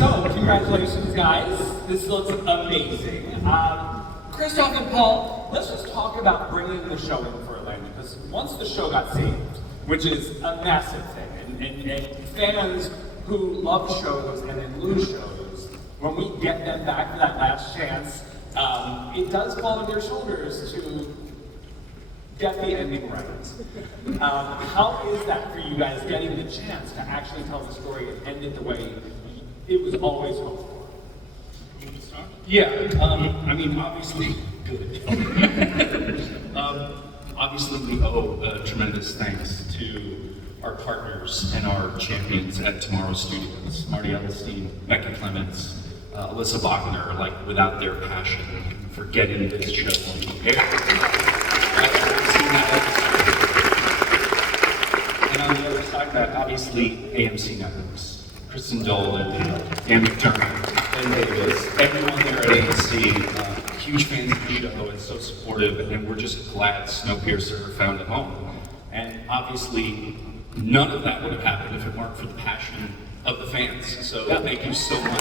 so congratulations, guys. This looks amazing. Christoph and Paul, let's just talk about bringing the show in for Atlanta, because once the show got saved, which is a massive thing, and fans who love shows and then lose shows, when we get them back for that last chance, it does fall on their shoulders to get the ending right. How is that for you guys, getting the chance to actually tell the story and end it the way it was always hoped for? Yeah, I mean, obviously, good. Obviously, we owe tremendous thanks to our partners and our champions at Tomorrow Studios, Marty Ellenstein, Becky Clements, Alyssa Bachner. Like, without their passion for getting this show on the air, and on the other side of that, obviously, AMC Networks, Kristen Dolan, Dan McDermott, Ben Davis, everyone there at AMC, huge fans of the show and so supportive, and we're just glad Snowpiercer found a home. And obviously, none of that would have happened if it weren't for the passion of the fans. So thank you so much.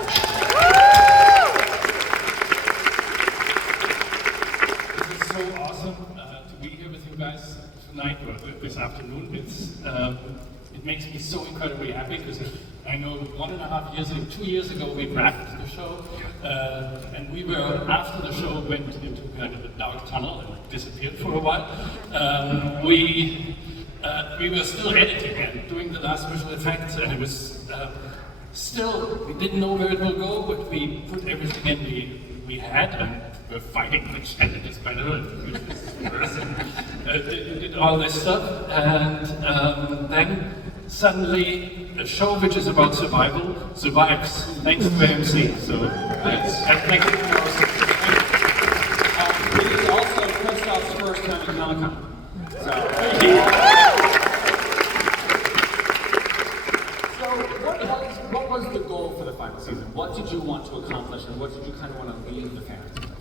This is so awesome to be here with you guys tonight or this afternoon. It makes me so incredibly happy because I know 1.5 years ago, 2 years ago, we wrapped the show, and we were, after the show went into kind of a dark tunnel and disappeared for a while. We were still editing and doing the last visual effects, and it was still, we didn't know where it will go, but we put everything in we had, and we're fighting which edit is better, did all this stuff, and then suddenly a show which is about survival survives thanks to AMC. So thank you. It is also Christoph's first time at Comic-Con. So what was the goal for the final season? What did you want to accomplish, and what did you kind of want to leave the fans with?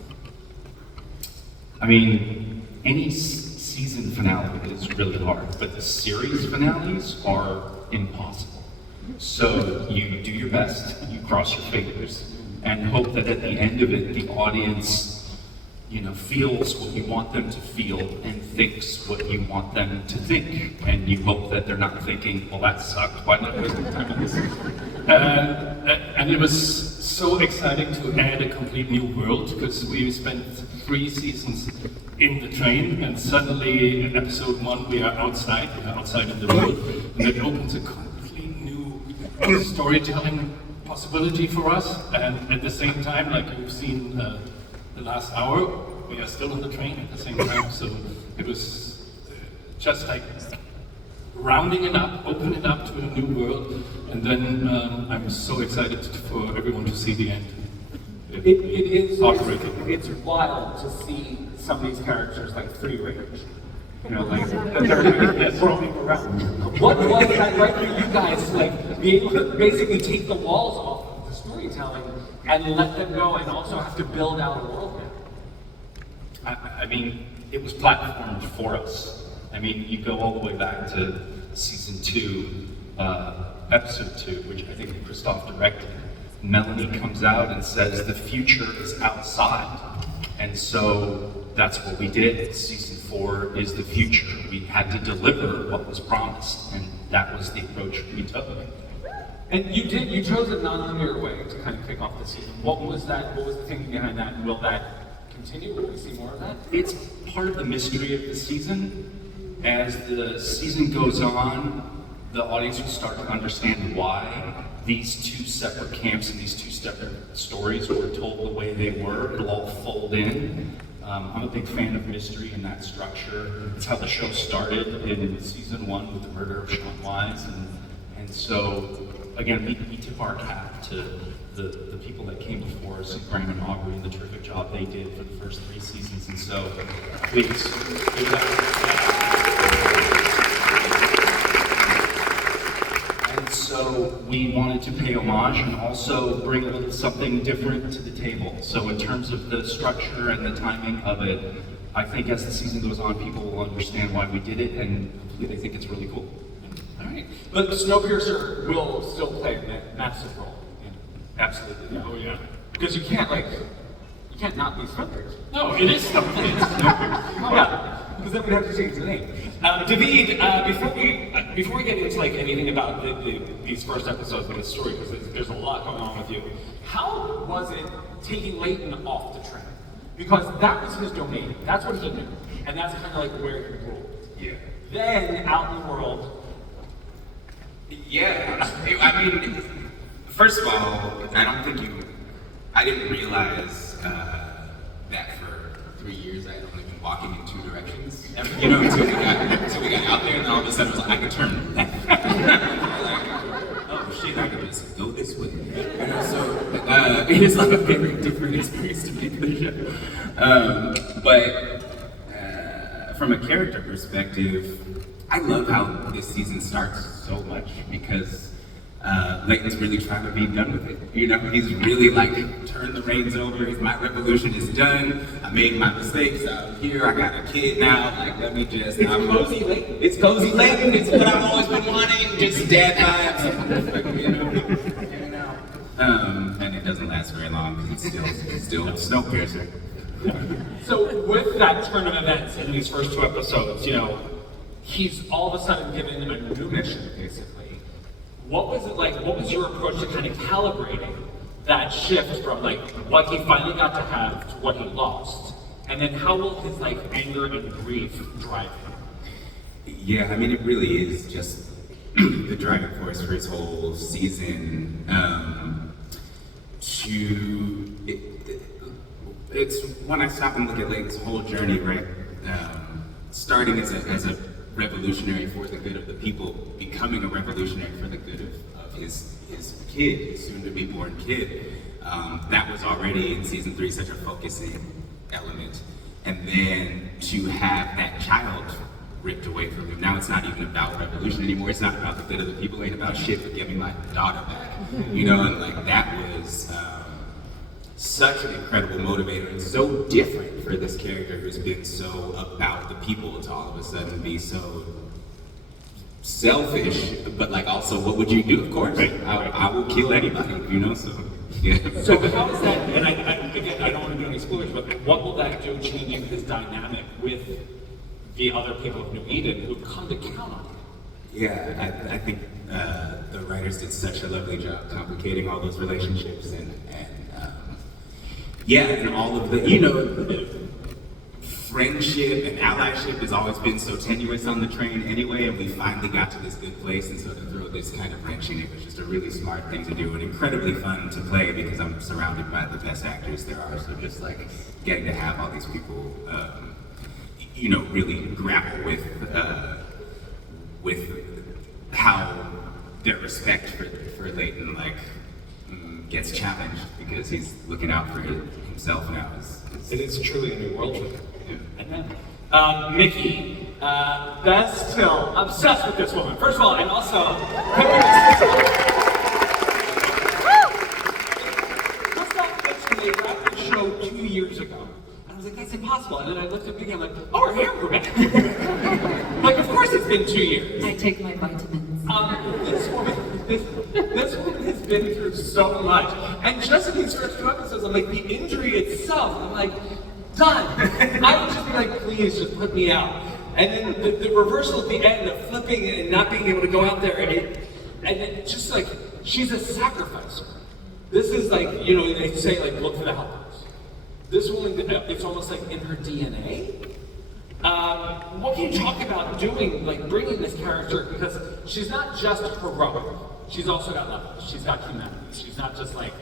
I mean, any season finale is really hard, but the series finales are impossible. So you do your best, you cross your fingers, and hope that at the end of it, the audience, feels what you want them to feel and thinks what you want them to think. And you hope that they're not thinking, well, that sucked, why not waste the time on this? And it was so exciting to add a complete new world, because we spent 3 seasons in the train, and suddenly in episode 1 we are outside in the world, and it opens a complete new storytelling possibility for us. And at the same time, like you've seen the last hour, we are still on the train at the same time. So it was just like rounding it up, opening it up to a new world, and then I'm so excited for everyone to see the end. It's wild to see some of these characters like free range. Like they're roaming around. What was that like for you guys, like be able to basically take the walls off of the storytelling and let them go, and also have to build out a world now? I mean, it was platformed for us. I mean, you go all the way back to season 2, episode 2, which I think Christoph directed. Melanie comes out and says the future is outside. And so that's what we did. Season 4 is the future. We had to deliver what was promised, and that was the approach we took. And you chose a non-linear way to kind of kick off the season. What was that? What was the thinking behind that? And will that continue? Will we see more of that? It's part of the mystery of the season. As the season goes on, the audience will start to understand why these 2 separate camps and these 2 separate stories were told the way they were. It'll all fold in. I'm a big fan of mystery and that structure. It's how the show started in season 1 with the murder of Sean Wise. And so, again, we tip our cap to the people that came before us, Graham and Aubrey, and the terrific job they did for the first 3 seasons. And so, please, give that. So we wanted to pay homage and also bring a little something different to the table. So in terms of the structure and the timing of it, I think as the season goes on, people will understand why we did it, and hopefully they think it's really cool. All right. But Snowpiercer will still play a massive role Absolutely. Oh yeah. Because you can't not be Snowpiercer. No, it is something. It's Oh yeah, because then we'd have to change the name. Daveed, before we get into like anything about these first episodes of the story, because there's a lot going on with you, how was it taking Leighton off the train? Because that was his domain. That's what he knew, and that's kind of like where he ruled. Yeah. Then out in the world. Yeah, I mean, first of all, I didn't realize that for 3 years I had only been walking in 2 directions. You know, until we got out there, and then all of a sudden it was like, I could turn left. Like, oh shit, I could just go this way. You know, so it is like a very different experience to make the show. But from a character perspective, I love how this season starts so much because Leighton's really trying to be done with it. You know, he's really like, turn the reins over. My revolution is done. I made my mistakes. I'm here. I got a kid now. Like, let me just. It's cozy Leighton. It's cozy Leighton. It's what I've always been wanting. Just dad vibes. You know. And it doesn't last very long because it's still Snowpiercer. So with that turn of events in these first 2 episodes, you know, he's all of a sudden given a new mission, basically. What was it like? What was your approach to kind of calibrating that shift from like what he finally got to have to what he lost? And then how will his like anger and grief drive him? Yeah, I mean, it really is just the driving force for his whole season. It's when I stop and look at Leighton's whole journey, right? Starting as a revolutionary for the good of the people, becoming a revolutionary for the good of his kid, his soon-to-be born kid. That was already in season 3 such a focusing element. And then to have that child ripped away from him. Now it's not even about revolution anymore. It's not about the good of the people. It ain't about shit but giving my daughter back. You know, and like that was such an incredible motivator and so different for this character who's been so about the people to all of a sudden be so selfish, but like also what would you do? Of course, I will kill anybody, you know, so yeah. So how is that, and again, I don't want to do any spoilers, but what will that do changing his dynamic with the other people of New Eden who've come to count on him? Yeah, I think the writers did such a lovely job complicating all those relationships and yeah, and all of the, you know, friendship and allyship has always been so tenuous on the train anyway, and we finally got to this good place, and so to throw this kind of wrench in, it was just a really smart thing to do and incredibly fun to play because I'm surrounded by the best actors there are, so just like getting to have all these people, you know, really grapple with how their respect for Leighton, like, gets challenged because he's looking out for himself now. It is truly a new world for him. Yeah. Mickey, best till obsessed with this woman. First of all, and also, Christoph mentioned they wrapped the show 2 years ago. And I was like, that's impossible. And then I looked at Mickey, I'm like, oh, her hair grew back. Like, of course it's been 2 years. I take my vitamins. This woman has been through so much. And just in these first 2 episodes, I'm like, the injury itself, I'm like, done. I would just be like, please, just put me out. And then the reversal at the end of flipping and not being able to go out there, and it's just like, she's a sacrificer. This is like, you know, they say, like, look for the helpers. This woman, it's almost like in her DNA. What can you talk about doing, like bringing this character, because she's not just heroic, she's also got levels, she's got humanity. She's not just like,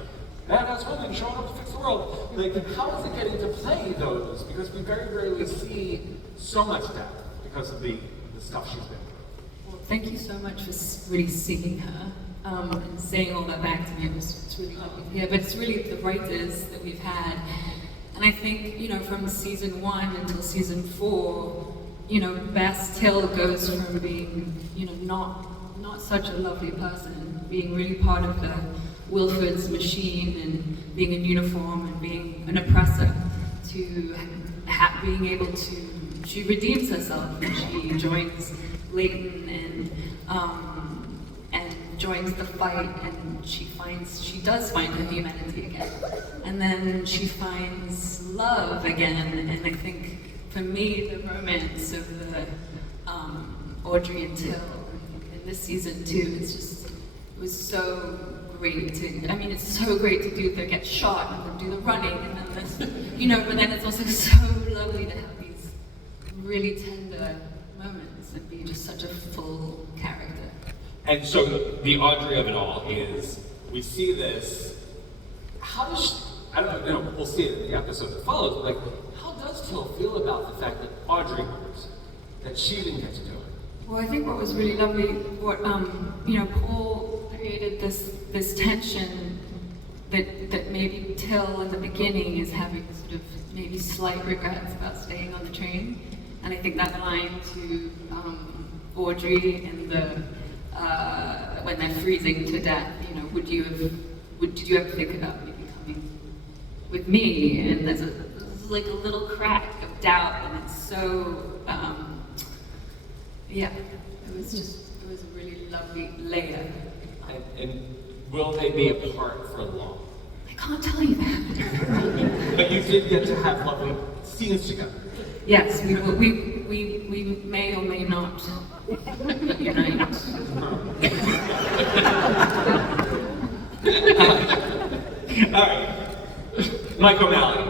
badass woman showing up to fix the world. Like, how is it getting to play those? Because we very rarely see so much depth because of the stuff she's been through. Well, thank you so much for really seeing her and saying all that back to me. It's really lovely to hear. But it's really the writers that we've had. And I think, you know, from season 1 until season 4, you know, Bastille goes from being, you know, not such a lovely person, being really part of the Wilford's machine and being in uniform and being an oppressor, to being able to, she redeems herself and she joins Leighton and joins the fight, and she does find her humanity again. And then she finds love again, and I think for me, the romance of the Audrey and Till in this season too, it was so great it's so great to get shot and then do the running and then this, but then it's also so lovely to have these really tender moments and be just such a full character. And so the Audrey of it all is, we see this, how does she, I don't know, we'll see it in the episode that follows, but how does Till feel about the fact that Audrey wins, that she didn't get to do it? Well, I think what was really lovely, Paul created this tension that maybe Till in the beginning is having sort of maybe slight regrets about staying on the train, and I think that line to Audrey in the when they're freezing to death, did you ever think about maybe coming with me? And there's like a little crack of doubt, and it's so. Yeah, it was a really lovely layer. And will they be apart for long? I can't tell you that. But you did get to have lovely scenes together. Yes, we may or may not unite. All right, Mike O'Malley.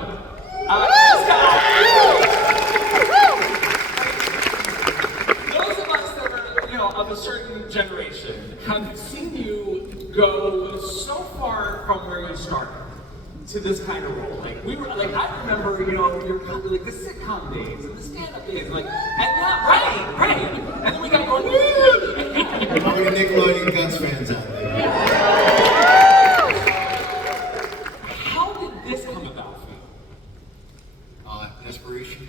Those of us that are, of a certain generation have seen you go so far from where you started to this kind of role. I remember, your like the sitcom days and the stand-up days, and now, right, and then we got going. How many Nickelodeon Guns fans out there? How did this come about for you? Desperation.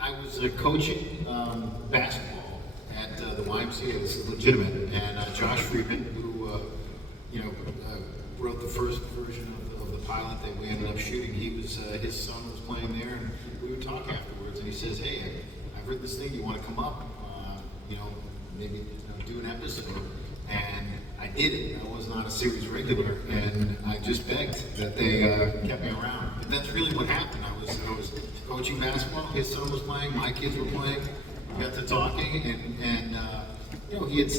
I was coaching basketball at the YMCA. This is legitimate. And Josh Friedman, who wrote the first version of the pilot that we ended up shooting, his son was playing there, and we would talk afterwards. And he says, "Hey, I've heard this thing. You want to come up? Maybe do an episode." And I did it. I was not a series regular, and I just begged that they kept me around. But that's really what happened. I was coaching basketball. His son was playing. My kids were playing. We got to talking, and he had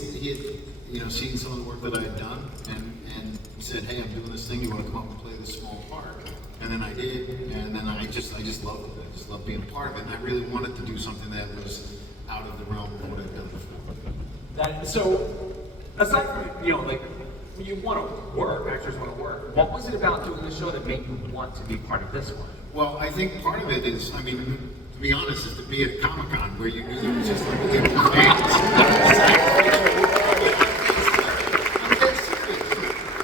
seen some of the work that I had done, and said, "Hey, I'm doing this thing. You want to come up and play this small part?" And then I did, and then I just loved it. I just loved being a part of it, and I really wanted to do something that was out of the realm of what I'd done before. So, aside from, you want to work, actors want to work, what was it about doing the show that made you want to be part of this one? Well, I think part of it is, to be honest, is to be at a Comic-Con where you knew there was just unbelievable fans. I'm dead serious.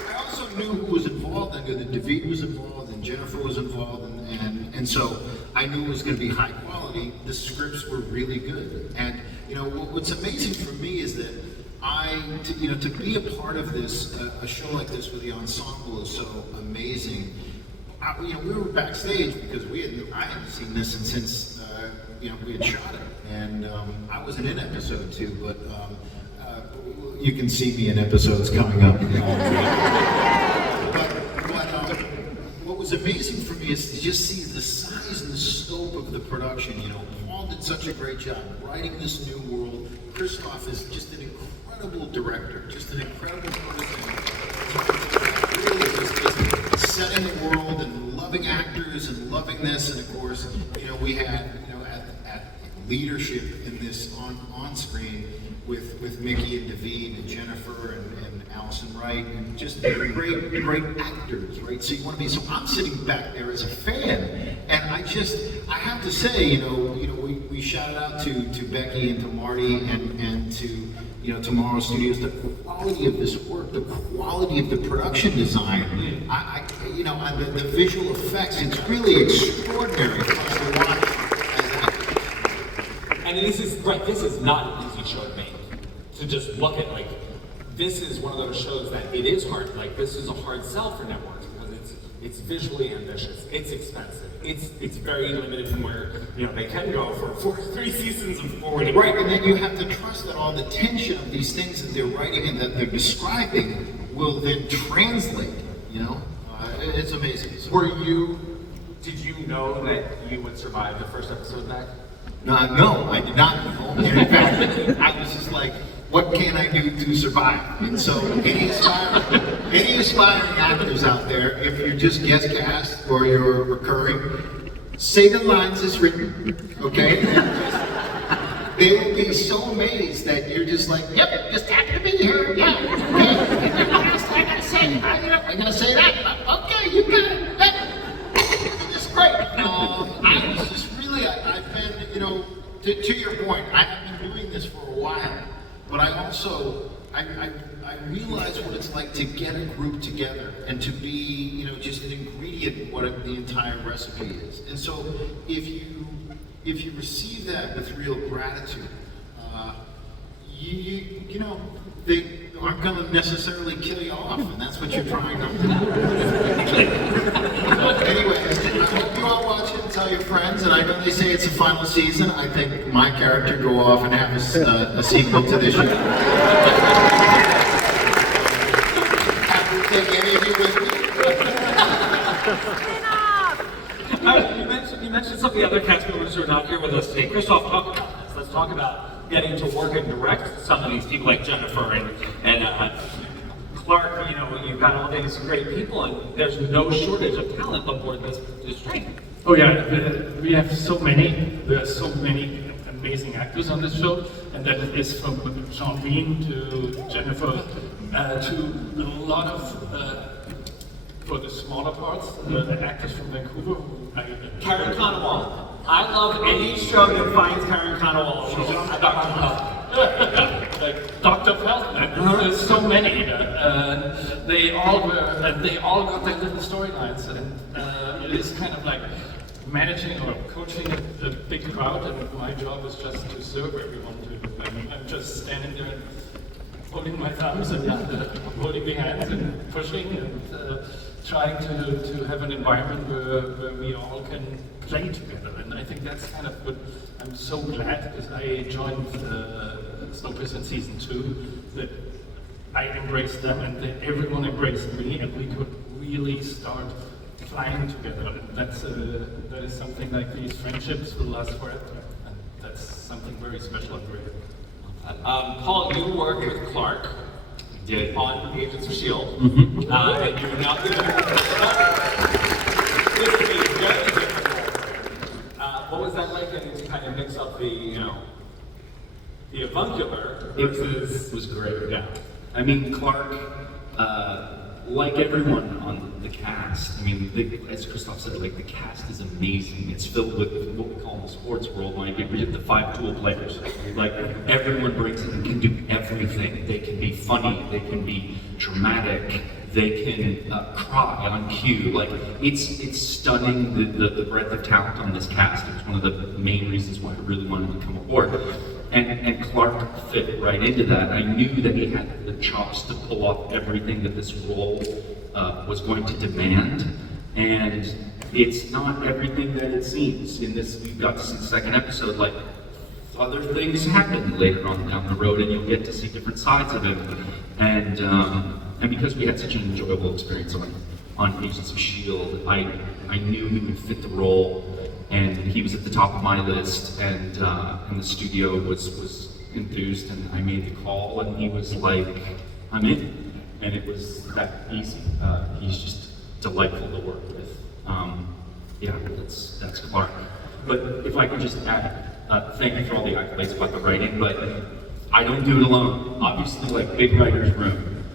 I also knew who was involved. I knew that Daveed was involved and Jennifer was involved, and so I knew it was going to be high quality. The scripts were really good, and what's amazing for me is that to be a part of this, a show like this where the ensemble is so amazing. We were backstage because I hadn't seen this since we had shot it, and I wasn't in episode 2, but you can see me in episodes coming up. What was amazing for me is to just see the size and the scope of the production. Paul did such a great job writing this new world. Christoph is just an incredible director, just an incredible person. Really just setting the world and loving actors and loving this, and of course, we had at leadership in this on screen with Mickey and Daveed and Jennifer and Allison Wright, and just great actors, right? So you want to be. So I'm sitting back there as a fan, and I have to say, we shout out to Becky and to Marty and to Tomorrow Studios, the quality of this work, the quality of the production design, the visual effects, it's really extraordinary for us to watch as actors. And this is not an easy show to make. To just look at, this is one of those shows that it is hard. This is a hard sell for networks because It's visually ambitious. It's expensive. It's very limited from where they can go for 3 seasons of 40. Right, and then you have to trust that all the tension of these things that they're writing and that they're describing will then translate. It's amazing. Did you know that you would survive the first episode back? No, I did not know. And in fact, I was just like, what can I do to survive? And so any aspiring actors out there, if you're just guest cast or you're recurring, say the lines as written, okay? They will be so amazed that you're just like, yep, just happy to be here, yeah, okay. What else do I gotta say? I'm gonna say that, okay, you got it. It's great. I was just really, I've been, to your point, I have been doing this for a while, but I also, I realize what it's like to get a group together and to be, just an ingredient in what the entire recipe is. And so if you receive that with real gratitude, they aren't going to necessarily kill you off, and that's what you're trying not to do. Anyway, I hope you all watch it and tell your friends, and I know they say it's the final season. I think my character go off and have a sequel to this show. Happy to take any of you with me. You mentioned some of the other cast members who are not here with us today. Christoph, talk about this. Let's talk about getting to work and direct some of these people like Jennifer and Clark. You've got all these great people, and there's no shortage of talent aboard this train. Oh yeah, we have so many. There are so many amazing actors on this show, and that is from Sean Bean to Jennifer to a lot of. For the smaller parts, the actors from Vancouver. Karen Conowall. I love any show that finds Karen Conowall. She's a Dr. Like Dr. Feldman. There's so many. They all got their little storylines, and it is kind of like managing or coaching a big crowd. And my job is just to serve everyone. I'm just standing there, holding my thumbs and holding my hands and pushing and. Trying to have an environment where we all can play together, and I think that's kind of what I'm so glad because I joined Snowpiercer in season 2 that I embraced them and that everyone embraced me, and we could really start flying together. And that is something like these friendships will last forever, and that's something very special and great. Paul, you worked with Clark. On Agents of S.H.I.E.L.D. Mm-hmm. And you're now doing this is very difficult. What was that like getting to kind of mix up the avuncular versus... It was great, yeah. I mean, Clark, like everyone on the cast, I mean, as Christoph said, like the cast is amazing. It's filled with what we call in the sports world, like we have the 5 tool players. Like everyone brings in and can do everything. They can be funny, they can be dramatic, they can cry on cue. Like it's stunning the breadth of talent on this cast. It was one of the main reasons why I really wanted to come aboard. And Clark fit right into that. I knew that he had the chops to pull off everything that this role was going to demand. And it's not everything that it seems. In this, we got to see the second episode, like other things happen later on down the road, and you'll get to see different sides of him. And because we had such an enjoyable experience on Agents of S.H.I.E.L.D., I knew he would fit the role. And he was at the top of my list, and the studio was enthused, and I made the call, and he was like, I'm in. And it was that easy. He's just delightful to work with. Yeah, that's Clark. But if I could just add, thank you for all the accolades about the writing, but I don't do it alone. Obviously, like big writer's room.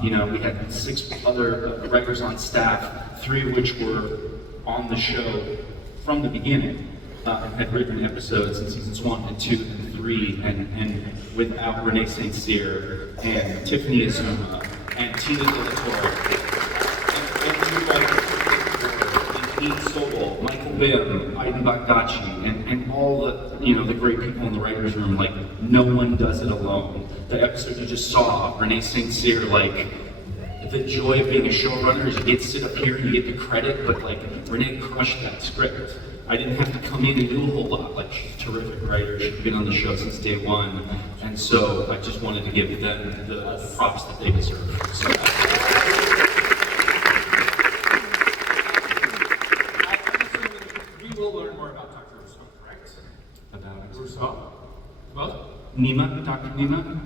We had 6 other writers on staff, 3 of which were on the show from the beginning, had written episodes in seasons 1 and 2 and 3, and without Renee St. Cyr and Tiffany Azuma and Tina De La Torre and Pete Sobel, Michael Bim, Aiden Bagdaci, and all the great people in the writers' room. Like no one does it alone. The episode you just saw, Renee St. Cyr, like the joy of being a showrunner is you get to sit up here and you get the credit, but like Renee crushed that script. I didn't have to come in and do a whole lot. Like, she's a terrific writer. She's been on the show since day one. And so I just wanted to give them the props that they deserve. So, we will learn more about Dr. Rousseau, correct? about Rousseau? What? Nima, Dr. Nima?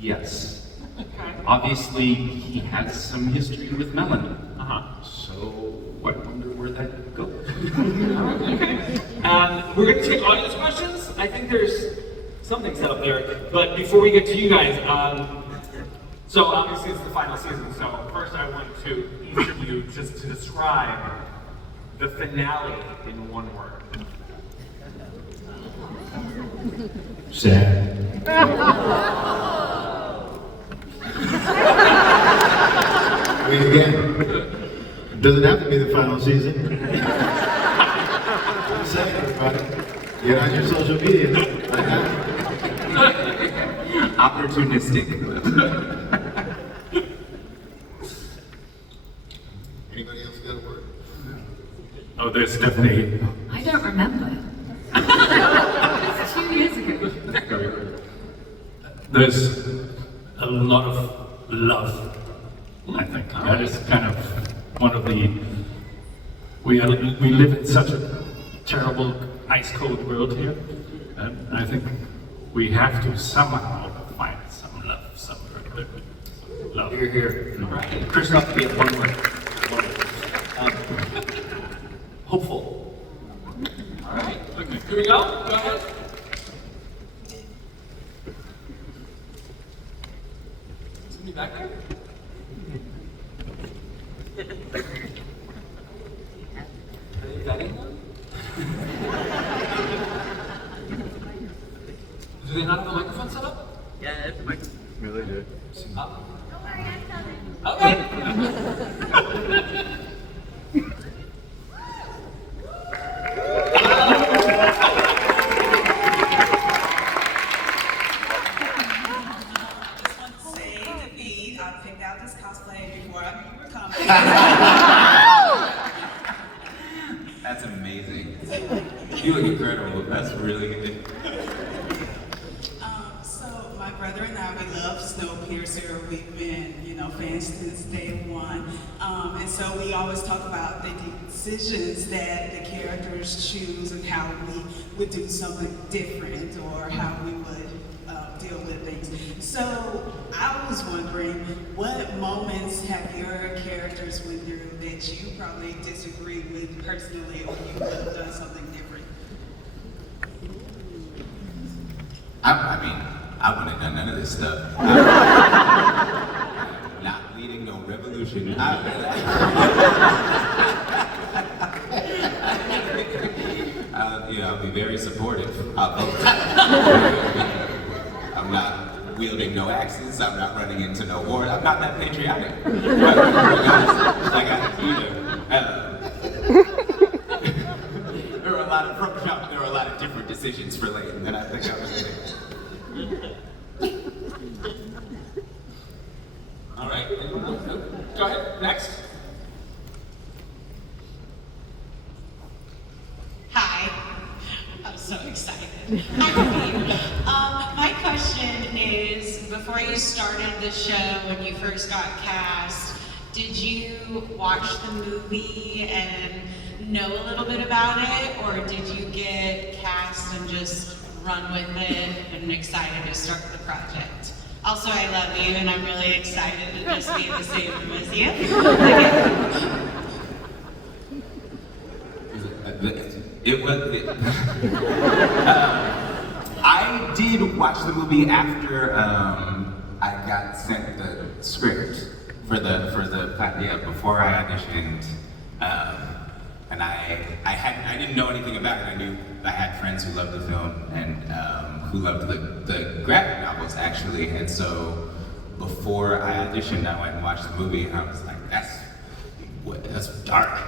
Yes. Okay. Obviously, he has some history with Melanie. So I wonder where that goes. Okay. We're going to take audience questions. I think there's something set up there. But before we get to you guys, so obviously it's the final season. So first I want to each of you just to describe the finale in one word. Sad. Wait again. It doesn't have to be the final season. I'm saying, everybody, get on your social media. Opportunistic. Anybody else got a word? Oh, there's definitely. I don't remember. It's 2 years ago. There's a lot of love. I think that is kind of one of the. We live in such a terrible, ice-cold world here, and I think we have to somehow find some love somewhere. Love. Here, here. Christoph, get one word. Hopeful. All right. Here we go. Go ahead. Somebody back there? Are they vetting them? Do they not have a microphone set up? Yeah, it's a microphone. Yeah, they did. Don't worry, okay. Just want to say, Daveed, I picked out this cosplay before I knew you were coming. That's amazing. You look incredible. That's really good. So my brother and I, we love Snowpiercer. We've been, fans since day one. And so we always talk about the decisions that the characters choose and how we would do something different or how we would deal with things. So I was wondering, what moments have your characters went through that you probably disagreed with personally, or you would have done something different? I mean, I wouldn't have done none of this stuff. Not leading no revolution. I'll be very supportive. I'll vote. I'm not wielding no axes. I'm not running into no war. I'm not that patriotic. There are a lot of there are a lot of different decisions for Layton that I think I was making. All right. Anyone else? Go ahead. Next. Hi, I'm so excited. Hi, Daveed. My question is, before you started the show, when you first got cast, did you watch the movie and know a little bit about it, or did you get cast and just run with it and excited to start the project? Also, I love you, and I'm really excited to just be in the same room as you. It was. I did watch the movie after I got sent the script for the before I auditioned, and I didn't know anything about it. I knew I had friends who loved the film and who loved the graphic novels actually, and so before I auditioned, I went and watched the movie, and I was like, that's dark.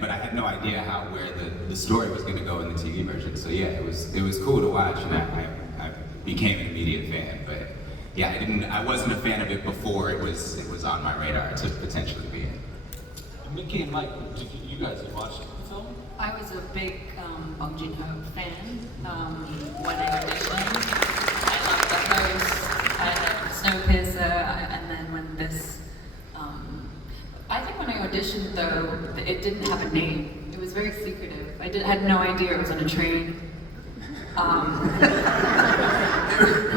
But I had no idea where the story was going to go in the TV version. So yeah, it was cool to watch, and I became an immediate fan. But yeah, I wasn't a fan of it before it was on my radar to potentially be in. Mickey and Mike, you guys watched the film? I was a big Bong Joon-ho fan when I auditioned. I loved the host, Snowpiercer, and then when this, I think when I auditioned though, it didn't have a name. It was very secretive. I had no idea it was on a train.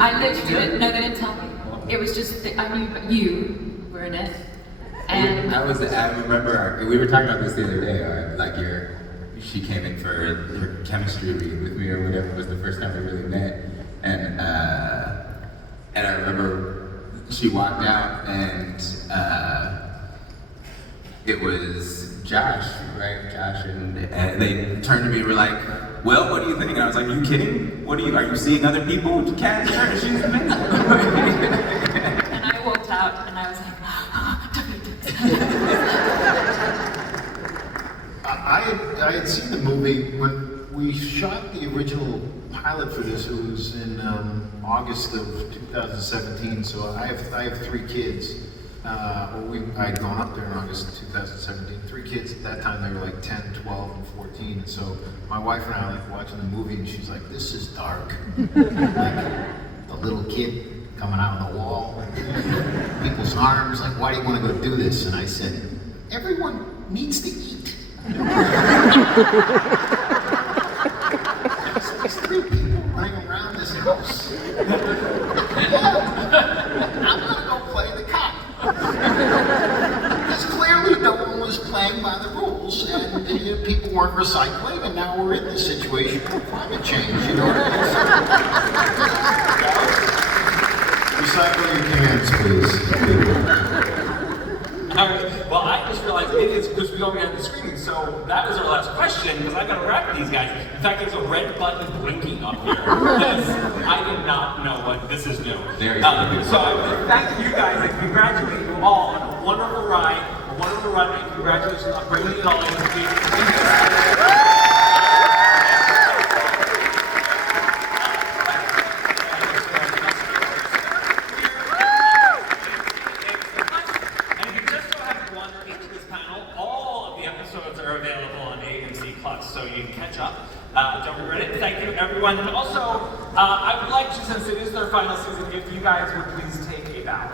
I literally didn't know, they didn't tell me. It was just, I knew you were in it. And I remember we were talking about this the other day, she came in for her chemistry read with me or whatever. It was the first time we really met. And I remember she walked out and it was Josh, right? Josh, and they turned to me and were like, well, what do you think? And I was like, are you kidding? Are you seeing other people to cast her? She's amazing. And I walked out and I was like, Daveed Diggs. I had seen the movie when we shot the original pilot for this. It was in August of 2017. So I have 3 kids. I had gone up there in August of 2017. 3 kids at that time. They were like 10, 12, and 14. And so my wife and I were like watching the movie, and she's like, "This is dark." Like the little kid coming out of the wall, people's arms. Like, why do you want to go do this? And I said, everyone needs to eat. There's 3 people running around this house. I'm gonna go play the cop. Because clearly no one was playing by the rules, and people weren't recycling, and now we're in this situation with climate change, you know what I mean? Recycle your cans, please. Well, I just realized it is because we only had the screening, so that was our last question, because I gotta wrap these guys. In fact, there's a red button blinking up here. I did not know what this is new. So I want to thank you guys and congratulate you all on a wonderful ride, a wonderful run, and congratulations on bringing it all in. Are available on AMC Plus, so you can catch up. Don't regret it. Thank you, everyone. And also, I would like to, since it is their final season, if you guys would please take a bow.